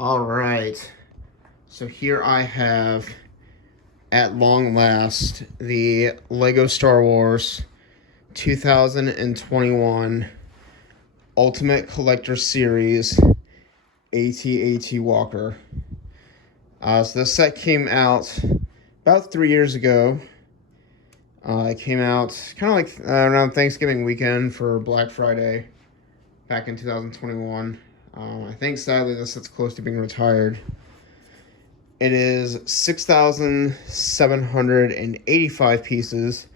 All right, so here I have, at long last, the Lego Star Wars 2021 Ultimate Collector Series AT-AT Walker. So this set came out about 3 years ago. It came out kind of like around Thanksgiving weekend for Black Friday back in 2021. I think sadly this set's close to being retired. It is 6,785 pieces,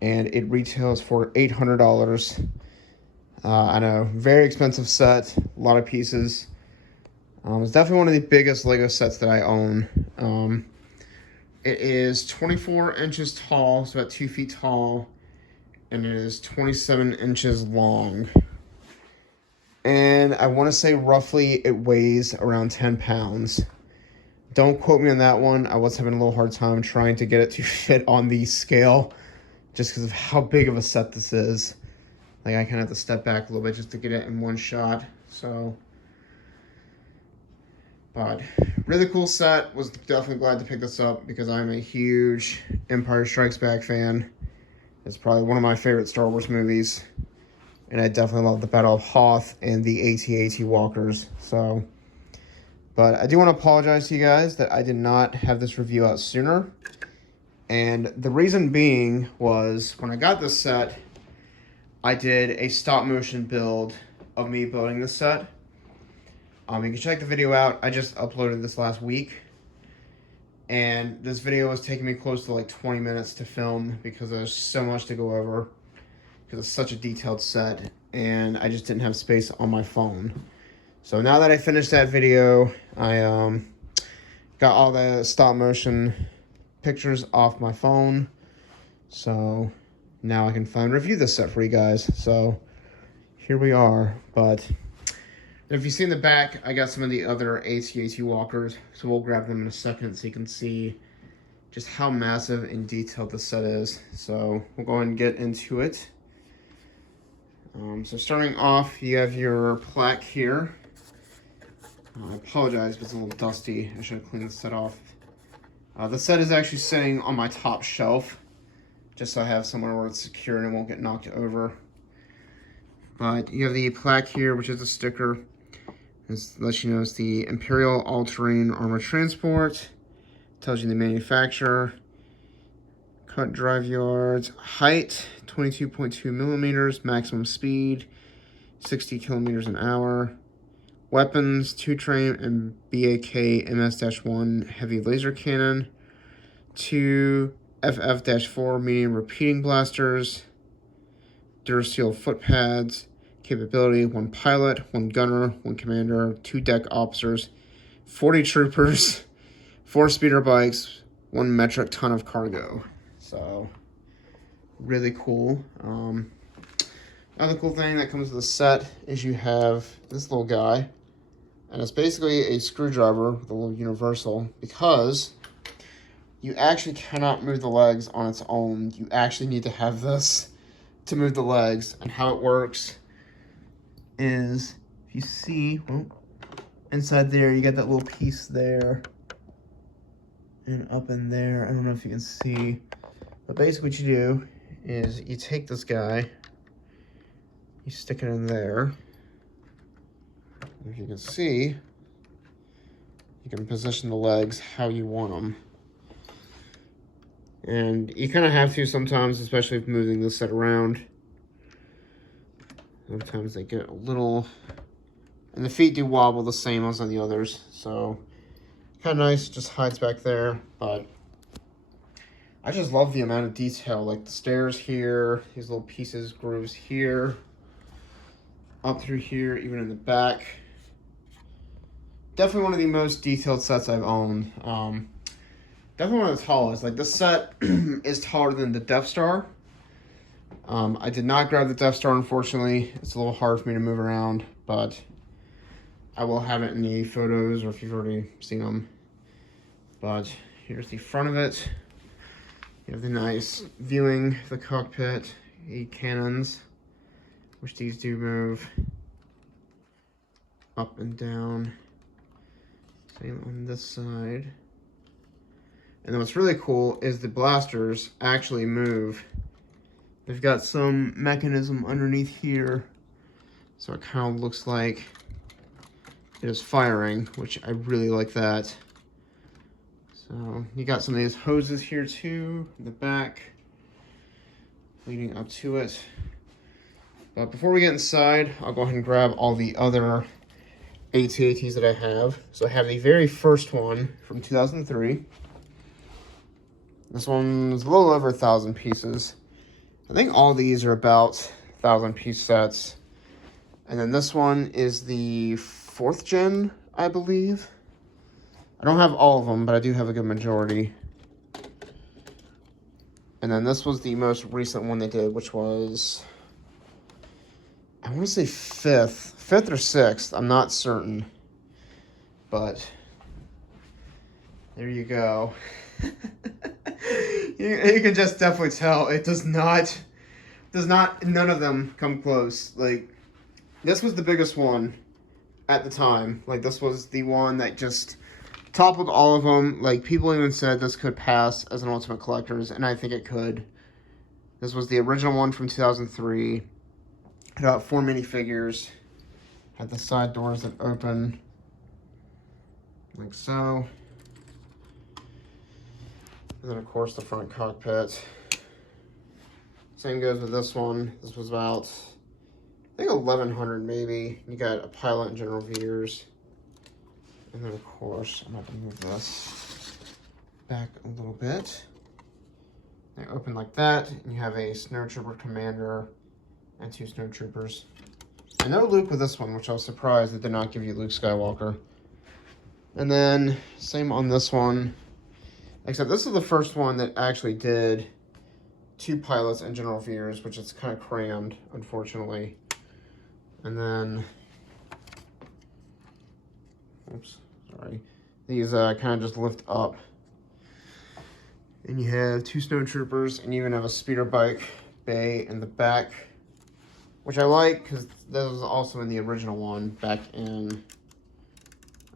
and it retails for $800. I know, very expensive set, a lot of pieces. It's definitely one of the biggest Lego sets that I own. It is 24 inches tall, so about 2 feet tall, and it is 27 inches long. And I want to say roughly it weighs around 10 pounds. Don't quote me on that one. I was having a little hard time trying to get it to fit on the scale just because of how big of a set this is. Like, I kind of have to step back a little bit just to get it in one shot. So, but really cool set. Was definitely glad to pick this up because I'm a huge Empire Strikes Back fan. It's probably one of my favorite Star Wars movies. And I definitely love the Battle of Hoth and the AT-AT walkers. So, but I do want to apologize to you guys that I did not have this review out sooner. And the reason being was when I got this set, I did a stop motion build of me building this set. You can check the video out. I just uploaded this last week. And this video was taking me close to like 20 minutes to film because there's so much to go over. Because it's such a detailed set, and I just didn't have space on my phone. So now that I finished that video, I got all the stop motion pictures off my phone. So now I can finally review this set for you guys. So here we are. But if you see in the back, I got some of the other AT-AT walkers. So we'll grab them in a second so you can see just how massive and detailed this set is. So we'll go ahead and get into it. So starting off, you have your plaque here. I apologize if it's a little dusty. I should have cleaned the set off. The set is actually sitting on my top shelf, just so I have somewhere where it's secure and it won't get knocked over. But you have the plaque here, which is a sticker. This lets you know it's the Imperial All-Terrain Armored Transport. Tells you the manufacturer. Cut drive yards, height 22.2 millimeters, maximum speed 60 kilometers an hour. Weapons 2 train and BAK MS-1 heavy laser cannon, 2 FF-4 medium repeating blasters, Durasteel foot pads, capability 1 pilot, 1 gunner, 1 commander, 2 deck officers, 40 troopers, 4 speeder bikes, 1 metric ton of cargo. So, really cool. Another cool thing that comes with the set is you have this little guy. And it's basically a screwdriver with a little universal because you actually cannot move the legs on its own. You actually need to have this to move the legs. And how it works is, if you see, well, inside there, you got that little piece there. And up in there, I don't know if you can see. But basically what you do is you take this guy, you stick it in there. If you can see, you can position the legs how you want them. And you kind of have to sometimes, especially if moving this set around. Sometimes they get a little, and the feet do wobble the same as on the others. So kind of nice, just hides back there, but I just love the amount of detail, like the stairs here, these little pieces, grooves here, up through here, even in the back. Definitely one of the most detailed sets I've owned. Definitely one of the tallest. Like, this set is taller than the Death Star. I did not grab the Death Star, unfortunately. It's a little hard for me to move around, but I will have it in the photos, or if you've already seen them. But here's the front of it. You have the nice viewing of the cockpit, 8 cannons, which these do move up and down. Same on this side. And then what's really cool is the blasters actually move. They've got some mechanism underneath here, so it kind of looks like it is firing, which I really like that. So you got some of these hoses here too, in the back, leading up to it. But before we get inside, I'll go ahead and grab all the other AT-ATs that I have. So I have the very first one from 2003. This one's a little over 1,000 pieces. I think all these are about 1,000-piece sets. And then this one is the 4th gen, I believe. I don't have all of them, but I do have a good majority. And then this was the most recent one they did, which was, I want to say 5th or 6th. I'm not certain, but there you go. you can just definitely tell it does not, none of them come close. Like, this was the biggest one at the time. Like, this was the one that just toppled all of them. Like, people even said this could pass as an Ultimate Collector's, and I think it could. This was the original one from 2003. About 4 minifigures. Had the side doors that open like so. And then, of course, the front cockpit. Same goes with this one. This was about, I think, 1,100 maybe. You got a pilot and general viewers. And then, of course, I'm going to move this back a little bit. They open like that, and you have a Snowtrooper Commander and 2 Snowtroopers. And no Luke with this one, which I was surprised they did not give you Luke Skywalker. And then, same on this one. Except this is the first one that actually did 2 pilots and general viewers, which is kind of crammed, unfortunately. And then, oops, sorry. These kind of just lift up. And you have 2 Snowtroopers, and you even have a speeder bike bay in the back, which I like because that was also in the original one back in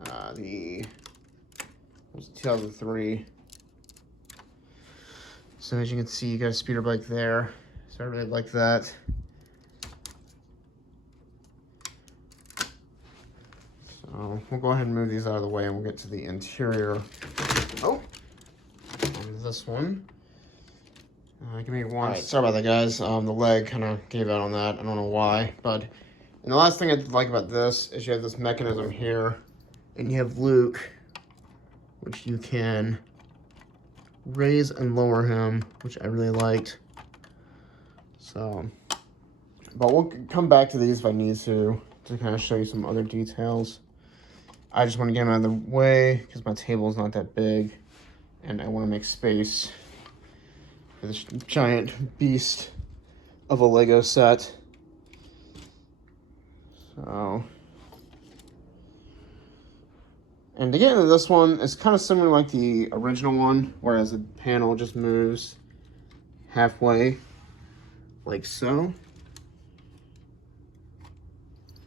it was 2003. So as you can see, you got a speeder bike there. So I really like that. So we'll go ahead and move these out of the way and we'll get to the interior. Oh, and this one. Give me one. Right, sorry about that, guys. The leg kind of gave out on that. I don't know why. But, and the last thing I like about this is you have this mechanism here. And you have Luke, which you can raise and lower him, which I really liked. So, but we'll come back to these if I need to kind of show you some other details. I just want to get them out of the way because my table is not that big and I want to make space for this giant beast of a Lego set. So, and to get into this one, it's kind of similar like the original one, whereas the panel just moves halfway, like so.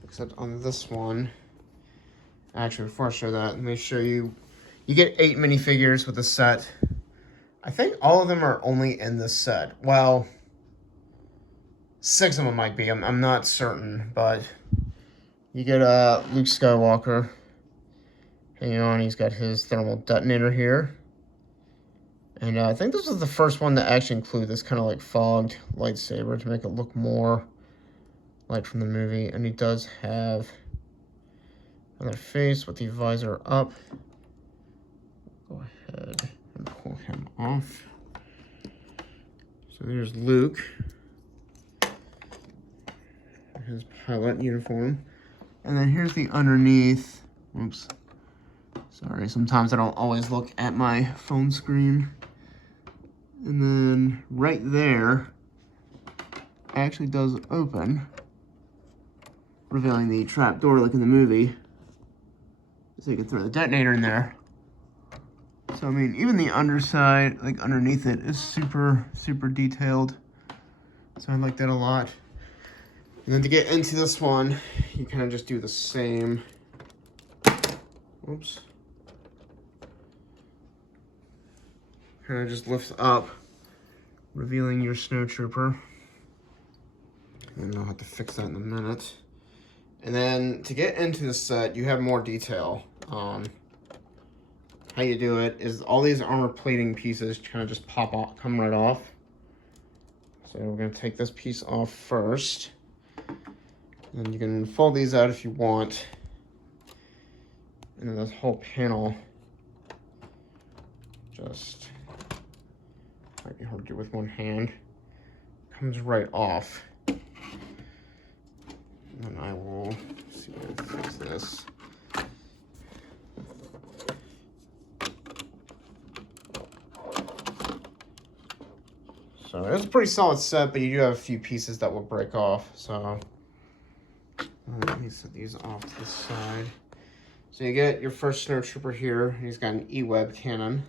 Except on this one, actually, before I show that, let me show you. You get 8 minifigures with the set. I think all of them are only in this set. Well, 6 of them might be. I'm not certain, but you get Luke Skywalker. Hanging on, he's got his thermal detonator here. And I think this was the first one to actually include this kind of like fogged lightsaber to make it look more like from the movie. And he does have another face with the visor up. Go ahead and pull him off. So there's Luke. His pilot uniform. And then here's the underneath. Oops. Sorry, sometimes I don't always look at my phone screen. And then right there actually does open, revealing the trap door like in the movie. So you can throw the detonator in there. So I mean, even the underside, like underneath it, is super, super detailed. So I like that a lot. And then to get into this one, you kind of just do the same. Oops. kind of just lifts up, revealing your snowtrooper. And I'll have to fix that in a minute. And then to get into the set, you have more detail. How you do it is all these armor plating pieces kind of just pop off, come right off. So we're going to take this piece off first. And you can fold these out if you want. And then this whole panel just, might be hard to do with one hand, comes right off. And then I will see if I can fix this. So it's a pretty solid set, but you do have a few pieces that will break off. So let me set these off to the side. So you get your first snowtrooper here. He's got an E-web cannon.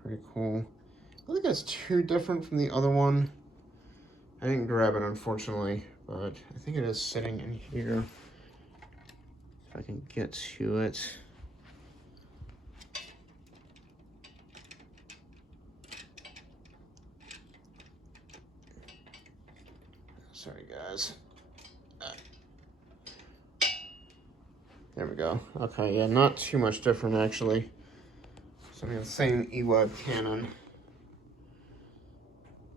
Pretty cool. I think it's too different from the other one. I didn't grab it, unfortunately, but I think it is sitting in here. If I can get to it. Sorry, guys. There we go. Okay, yeah, not too much different, actually. So I mean, the same E-web cannon.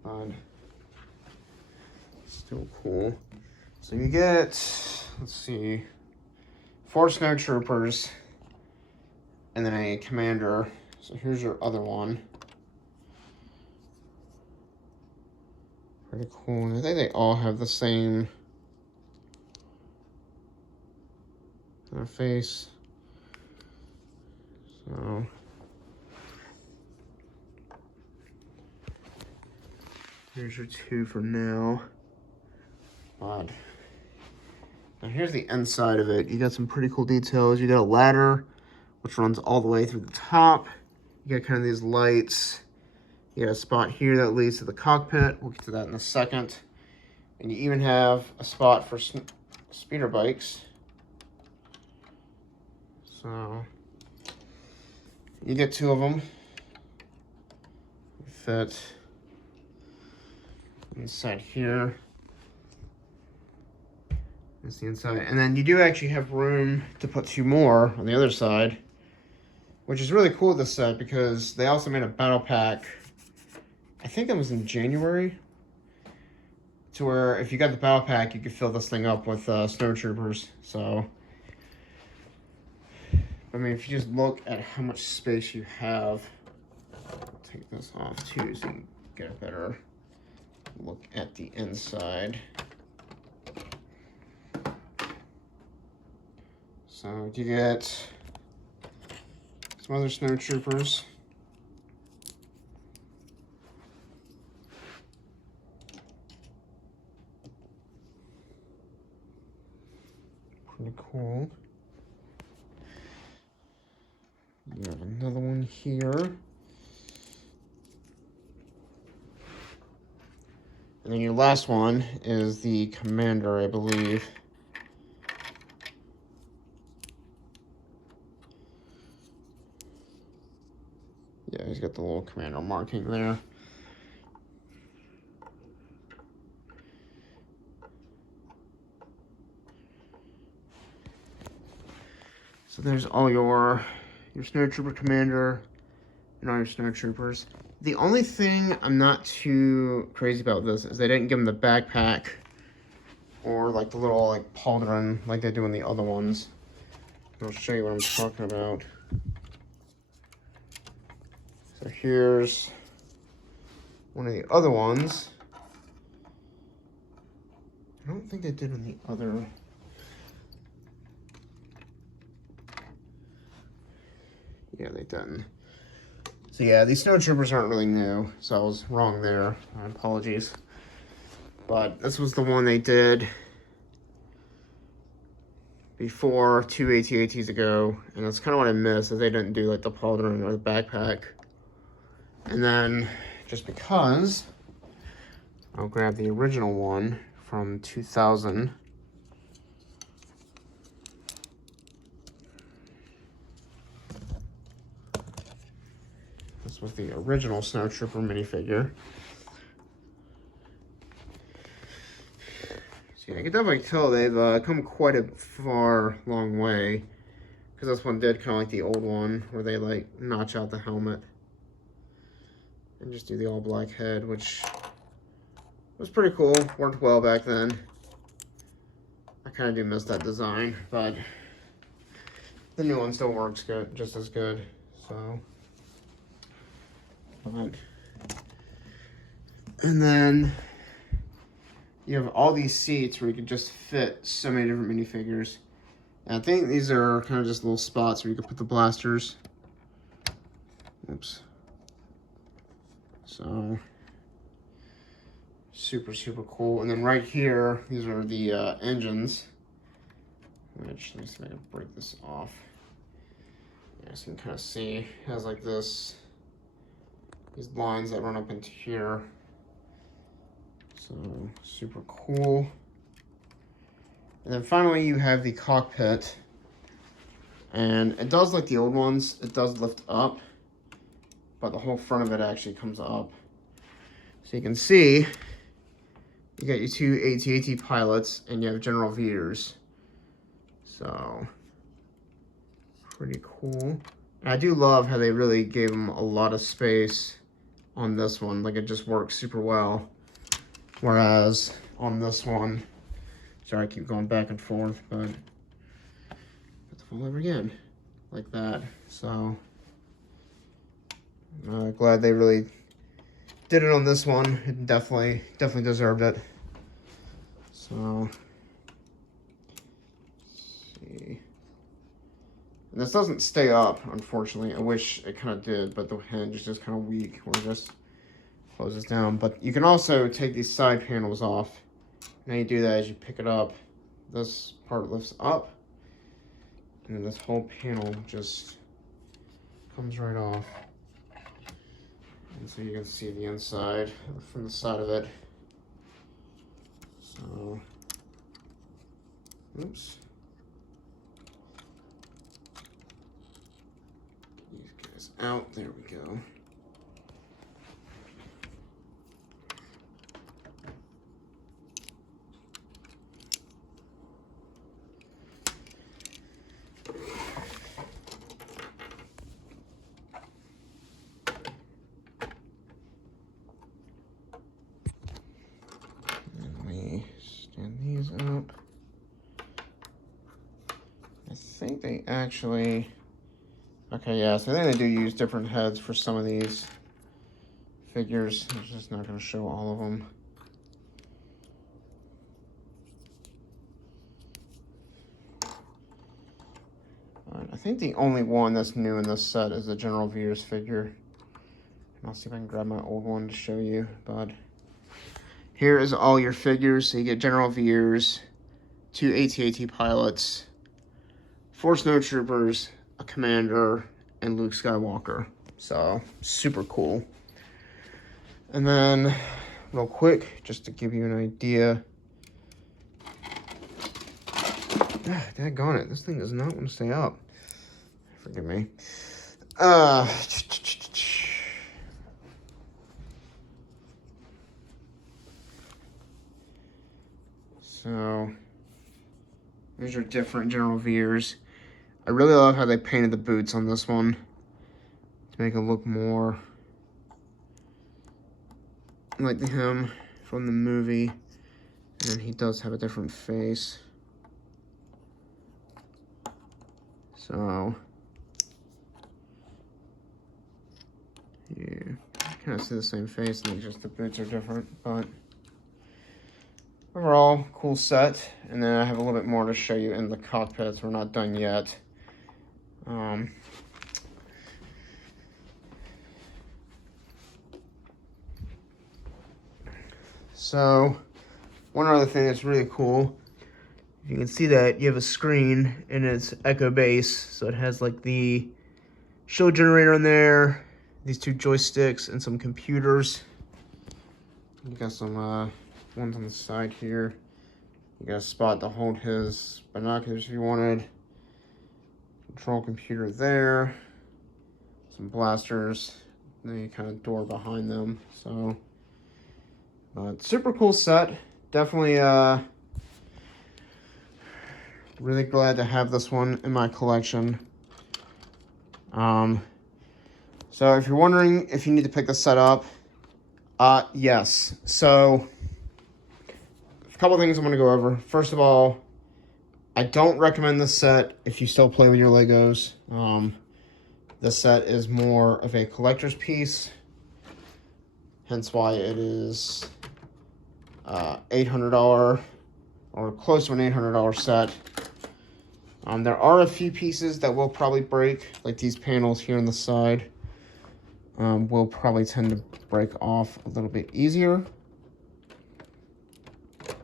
But still cool. So you get, let's see, 4 snowtroopers and then a commander. So here's your other one. Pretty cool. And I think they all have the same face. So here's your 2 for now. But now here's the inside of it. You got some pretty cool details. You got a ladder which runs all the way through the top. You got kind of these lights. You got a spot here that leads to the cockpit. We'll get to that in a second. And you even have a spot for speeder bikes. So you get 2 of them. Fit inside here. That's the inside. And then you do actually have room to put 2 more on the other side, which is really cool with this set because they also made a battle pack. I think it was in January, to where if you got the battle pack, you could fill this thing up with snowtroopers. So, I mean, if you just look at how much space you have, I'll take this off too so you can get a better look at the inside. So you get some other snowtroopers. Pretty cool. You have another one here. And then your last one is the commander, I believe. Yeah, he's got the little commander marking there. So there's all your snowtrooper commander and all your snowtroopers. The only thing I'm not too crazy about this is they didn't give them the backpack or like the little like pauldron like they do in the other ones. I'll show you what I'm talking about. So here's one of the other ones. I don't think they did in the other. Yeah, they didn't. So yeah, these snowtroopers aren't really new, so I was wrong there. My apologies. But this was the one they did before 2 AT-ATs ago, and that's kind of what I missed, is they didn't do like the pauldron or the backpack. And then, just because, I'll grab the original one from 2000. This was the original Snow Trooper minifigure. So yeah, I can definitely tell they've come quite a long way. Because this one did kind of like the old one, where they like notch out the helmet and just do the all black head, which was pretty cool. Worked well back then. I kind of do miss that design, but the new one still works good, just as good. So, but, and then you have all these seats where you can just fit so many different minifigures. And I think these are kind of just little spots where you can put the blasters. Oops. So, super, super cool. And then right here, these are the engines. Which, let me see if I can break this off. Yeah, so you can kind of see, it has like this, these lines that run up into here. So, super cool. And then finally you have the cockpit. And it does like the old ones, it does lift up, but the whole front of it actually comes up. So you can see, you got your two AT-AT pilots and you have general viewers. So, pretty cool. And I do love how they really gave them a lot of space on this one. Like, it just works super well. Whereas on this one, sorry, I keep going back and forth, but let's fall over again, like that. So, glad they really did it on this one. It definitely deserved it. So, let's see. And this doesn't stay up, unfortunately. I wish it kind of did, but the hinge is just kind of weak, where it just closes down. But you can also take these side panels off. Now you do that as you pick it up. This part lifts up, and then this whole panel just comes right off. And so you can see the inside from the side of it. So, oops. These guys out, there we go. Up. I think they actually, okay, yeah, so I think they do use different heads for some of these figures. I'm just not going to show all of them. But I think the only one that's new in this set is the General Veers figure. And I'll see if I can grab my old one to show you, but here is all your figures. So you get General Veers, 2 AT-AT pilots, 4 Snow Troopers, a Commander, and Luke Skywalker. So, super cool. And then, real quick, just to give you an idea. Daggone it, this thing does not want to stay up. Forgive me. So, these are different General Veers. I really love how they painted the boots on this one to make it look more like him from the movie. And then he does have a different face. So, you kind of see the same face, and just the boots are different, but overall, cool set. And then I have a little bit more to show you in the cockpits. We're not done yet. So, one other thing that's really cool, you can see that you have a screen and it's Echo Base, so it has like the show generator in there, these 2 joysticks, and some computers. You got some ones on the side here. You got a spot to hold his binoculars if you wanted. Control computer there. Some blasters the kind of door behind them. So, super cool set. Definitely really glad to have this one in my collection. So if you're wondering if you need to pick this set up, yes. So a couple things I'm going to go over. First of all, I don't recommend this set if you still play with your Legos. This set is more of a collector's piece, hence why it is $800 or close to an $800 set. There are a few pieces that will probably break, like these panels here on the side. Will probably tend to break off a little bit easier.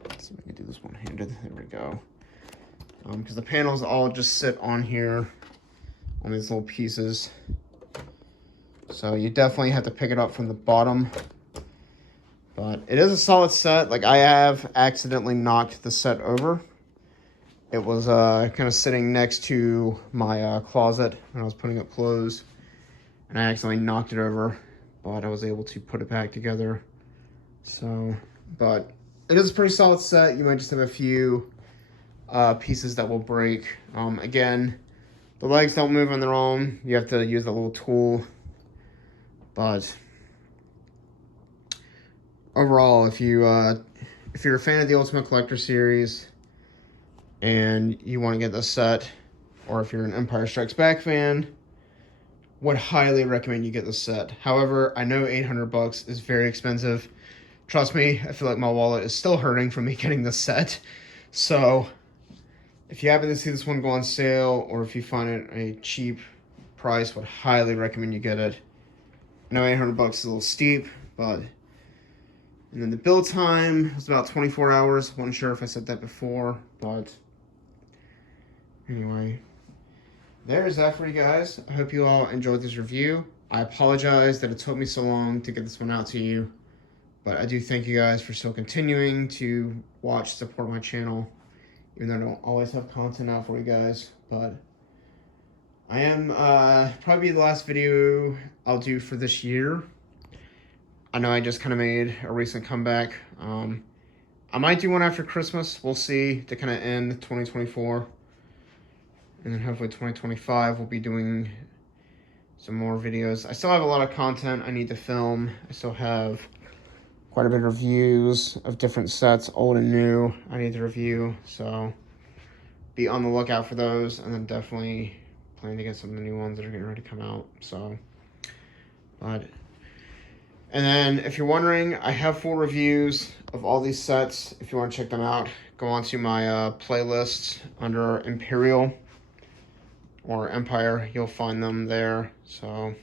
Let's see if we can do this one-handed. There we go. Because the panels all just sit on here, on these little pieces. So you definitely have to pick it up from the bottom. But it is a solid set. Like, I have accidentally knocked the set over. It was kind of sitting next to my closet when I was putting up clothes. And I accidentally knocked it over, but I was able to put it back together. So, but it is a pretty solid set. You might just have a few pieces that will break. Again, the legs don't move on their own. You have to use a little tool. But overall, if you're a fan of the Ultimate Collector series and you want to get this set, or if you're an Empire Strikes Back fan, would highly recommend you get this set. However, I know $800 is very expensive. Trust me, I feel like my wallet is still hurting from me getting this set. So, if you happen to see this one go on sale, or if you find it a cheap price, would highly recommend you get it. I know $800 is a little steep, but... And then the build time was about 24 hours. Wasn't sure if I said that before, but... Anyway... There's that for you guys. I hope you all enjoyed this review. I apologize that it took me so long to get this one out to you, but I do thank you guys for still continuing to watch, support my channel, even though I don't always have content out for you guys. But I am probably the last video I'll do for this year. I know I just kind of made a recent comeback. I might do one after Christmas. We'll see, to kind of end 2024. And then hopefully 2025 we'll be doing some more videos. I still have a lot of content I need to film. I still have quite a bit of reviews of different sets, old and new, I need to review. So be on the lookout for those. And then definitely plan to get some of the new ones that are getting ready to come out. So, and then if you're wondering, I have full reviews of all these sets. If you want to check them out, go on to my playlist under Imperial or Empire. You'll find them there. So,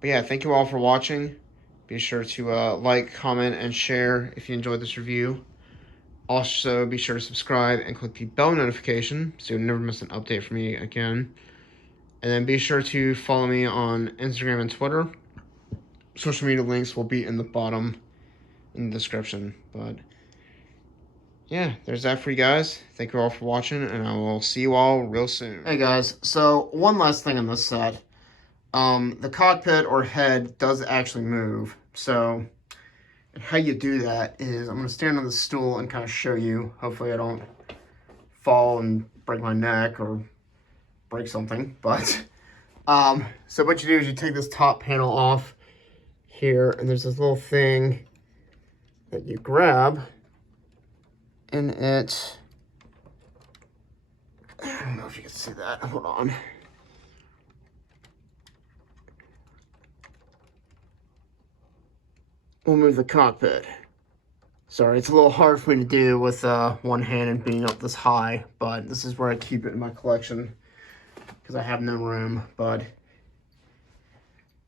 but yeah, thank you all for watching. Be sure to like, comment, and share if you enjoyed this review. Also, be sure to subscribe and click the bell notification so you'll never miss an update from me again. And then be sure to follow me on Instagram and Twitter. Social media links will be in the bottom in the description. But yeah, there's that for you guys. Thank you all for watching, and I will see you all real soon. Hey guys, so one last thing on this set. The cockpit or head does actually move. So how you do that is, I'm going to stand on the stool and kind of show you. Hopefully I don't fall and break my neck or break something. But so what you do is you take this top panel off here, and there's this little thing that you grab. And it, I don't know if you can see that, hold on. We'll move the cockpit. Sorry, it's a little hard for me to do with one hand and being up this high, but this is where I keep it in my collection because I have no room. But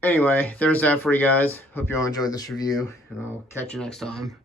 anyway, there's that for you guys. Hope you all enjoyed this review, and I'll catch you next time.